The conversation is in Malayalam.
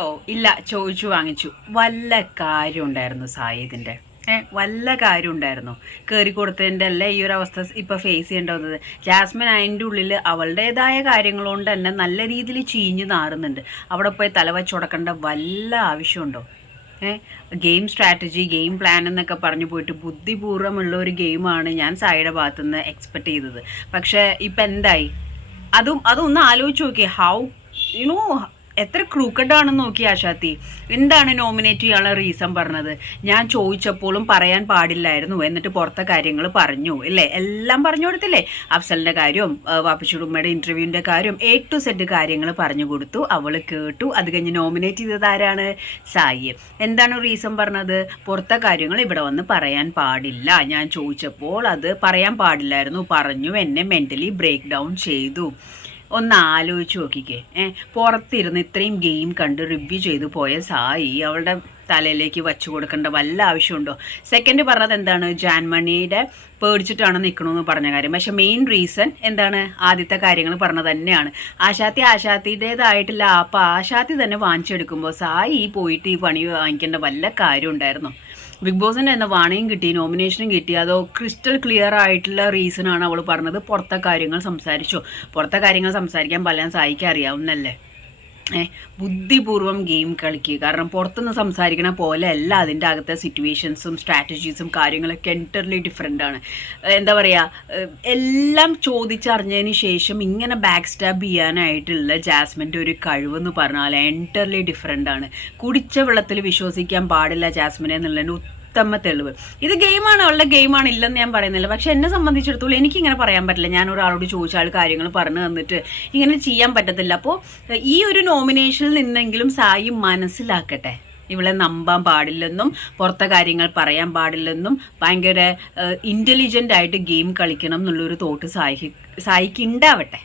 ഓ ഇല്ല ചോദിച്ചു വാങ്ങിച്ചു. വല്ല കാര്യം ഉണ്ടായിരുന്നു സായിദിന്റെ ഏ വല്ല കാര്യം ഉണ്ടായിരുന്നു. കയറി കൊടുത്തതിന്റെ അല്ല ഈ ഒരു അവസ്ഥ ഇപ്പോൾ ഫേസ് ചെയ്യേണ്ടി വന്നത്? ജാസ്മിൻ അതിന്റെ ഉള്ളിൽ അവളുടേതായ കാര്യങ്ങൾ കൊണ്ട് തന്നെ നല്ല രീതിയിൽ ചീഞ്ഞ് നാറുന്നുണ്ട്. അവിടെ പോയി തല വെച്ചുടക്കേണ്ട വല്ല ആവശ്യമുണ്ടോ? ഗെയിം സ്ട്രാറ്റജി ഗെയിം പ്ലാൻ എന്നൊക്കെ പറഞ്ഞു പോയിട്ട് ബുദ്ധിപൂർവമുള്ള ഒരു ഗെയിമാണ് ഞാൻ സായിയുടെ ഭാഗത്തു നിന്ന് എക്സ്പെക്ട് ചെയ്തത്. പക്ഷേ ഇപ്പം എന്തായി? അതും അതൊന്ന് ആലോചിച്ച് നോക്കിയേ. ഹൗ യുനോ എത്ര ക്രൂക്കഡ് ആണെന്ന് നോക്കി ആശാത്തി. എന്താണ് നോമിനേറ്റ് ചെയ്യാനുള്ള റീസൺ പറഞ്ഞത്? ഞാൻ ചോദിച്ചപ്പോഴും പറയാൻ പാടില്ലായിരുന്നു. എന്നിട്ട് പുറത്തെ കാര്യങ്ങൾ പറഞ്ഞു. ഇല്ലേ? എല്ലാം പറഞ്ഞു കൊടുത്തില്ലേ? അഫ്സലിന്റെ കാര്യവും വാപ്പിച്ചുടുമ്മയുടെ ഇന്റർവ്യൂവിന്റെ കാര്യം എ ടു സെറ്റ് കാര്യങ്ങൾ പറഞ്ഞു കൊടുത്തു. അവൾ കേട്ടു. അത് കഴിഞ്ഞ് നോമിനേറ്റ് ചെയ്തത് ആരാണ്? സായി എന്താണ് റീസൺ പറഞ്ഞത്? പുറത്തെ കാര്യങ്ങൾ ഇവിടെ വന്ന് പറയാൻ പാടില്ല. ഞാൻ ചോദിച്ചപ്പോൾ അത് പറയാൻ പാടില്ലായിരുന്നു. പറഞ്ഞു എന്നെ മെന്റലി ബ്രേക്ക് ഡൗൺ ചെയ്തു. ഒന്ന് ആലോചിച്ച് നോക്കിക്കേ. ഏഹ് പുറത്തിരുന്ന് ഇത്രയും ഗെയിം കണ്ട് റിവ്യൂ ചെയ്ത് പോയ സായി അവളുടെ തലയിലേക്ക് വച്ചു കൊടുക്കേണ്ട വല്ല ആവശ്യമുണ്ടോ? സെക്കൻഡ് പറഞ്ഞത് എന്താണ്? ജാൻമണിയുടെ പേടിച്ചിട്ടാണ് നിൽക്കണമെന്ന് പറഞ്ഞ കാര്യം. പക്ഷെ മെയിൻ റീസൺ എന്താണ്? ആദ്യത്തെ കാര്യങ്ങൾ പറഞ്ഞത് തന്നെയാണ്. ആശാത്തി ആശാത്തിയുടേതായിട്ടില്ല അപ്പം ആശാത്തി തന്നെ വാങ്ങിച്ചെടുക്കുമ്പോൾ സായി പോയിട്ട് ഈ പണി വാങ്ങിക്കേണ്ട വല്ല കാര്യം ഉണ്ടായിരുന്നു? ബിഗ് ബോസിന്റെ എന്ന വാണിയും കിട്ടി നോമിനേഷനും കിട്ടി. അതോ ക്രിസ്റ്റൽ ക്ലിയർ ആയിട്ടുള്ള റീസൺ ആണ് അവൾ പറഞ്ഞത്. പുറത്തെ കാര്യങ്ങൾ സംസാരിച്ചു. പുറത്തെ കാര്യങ്ങൾ സംസാരിക്കാൻ പലരും സഹായിക്കാൻ അറിയാവുന്നല്ലേ ബുദ്ധിപൂർവം ഗെയിം കളിക്കുക. കാരണം പുറത്തുനിന്ന് സംസാരിക്കണ പോലെ അല്ല അതിന്റെ അകത്തെ സിറ്റുവേഷൻസും സ്ട്രാറ്റജീസും കാര്യങ്ങളൊക്കെ എന്റർലി ഡിഫറെന്റ് ആണ്. എന്താ പറയുക എല്ലാം ചോദിച്ചറിഞ്ഞതിന് ശേഷം ഇങ്ങനെ ബാക്ക് സ്റ്റാബ് ചെയ്യാനായിട്ടുള്ള ജാസ്മിന്റെ ഒരു കഴിവെന്ന് പറഞ്ഞാൽ എന്റർലി ഡിഫറെന്റ് ആണ്. കുടിച്ച വെള്ളത്തിൽ വിശ്വസിക്കാൻ പാടില്ല ജാസ്മിനെ എന്നുള്ളതിന് ഉത്തമ തെളിവ്. ഇത് ഗെയിമാണ് അവളുടെ ഗെയിമാണ് ഇല്ലെന്ന് ഞാൻ പറയുന്നില്ല. പക്ഷെ എന്നെ സംബന്ധിച്ചിടത്തോളം എനിക്ക് ഇങ്ങനെ പറയാൻ പറ്റില്ല. ഞാൻ ഒരാളോട് ചോദിച്ചാൽ കാര്യങ്ങൾ പറഞ്ഞു തന്നിട്ട് ഇങ്ങനെ ചെയ്യാൻ പറ്റത്തില്ല. അപ്പോൾ ഈ ഒരു നോമിനേഷനിൽ നിന്നെങ്കിലും സായി മനസ്സിലാക്കട്ടെ. ഇവളെ നമ്പാൻ പാടില്ലെന്നും പുറത്തെ കാര്യങ്ങൾ പറയാൻ പാടില്ലെന്നും ഭയങ്കര ഇന്റലിജന്റ് ആയിട്ട് ഗെയിം കളിക്കണം എന്നുള്ളൊരു തോട്ട് സായിക്ക് സായിക്ക് ഉണ്ടാവട്ടെ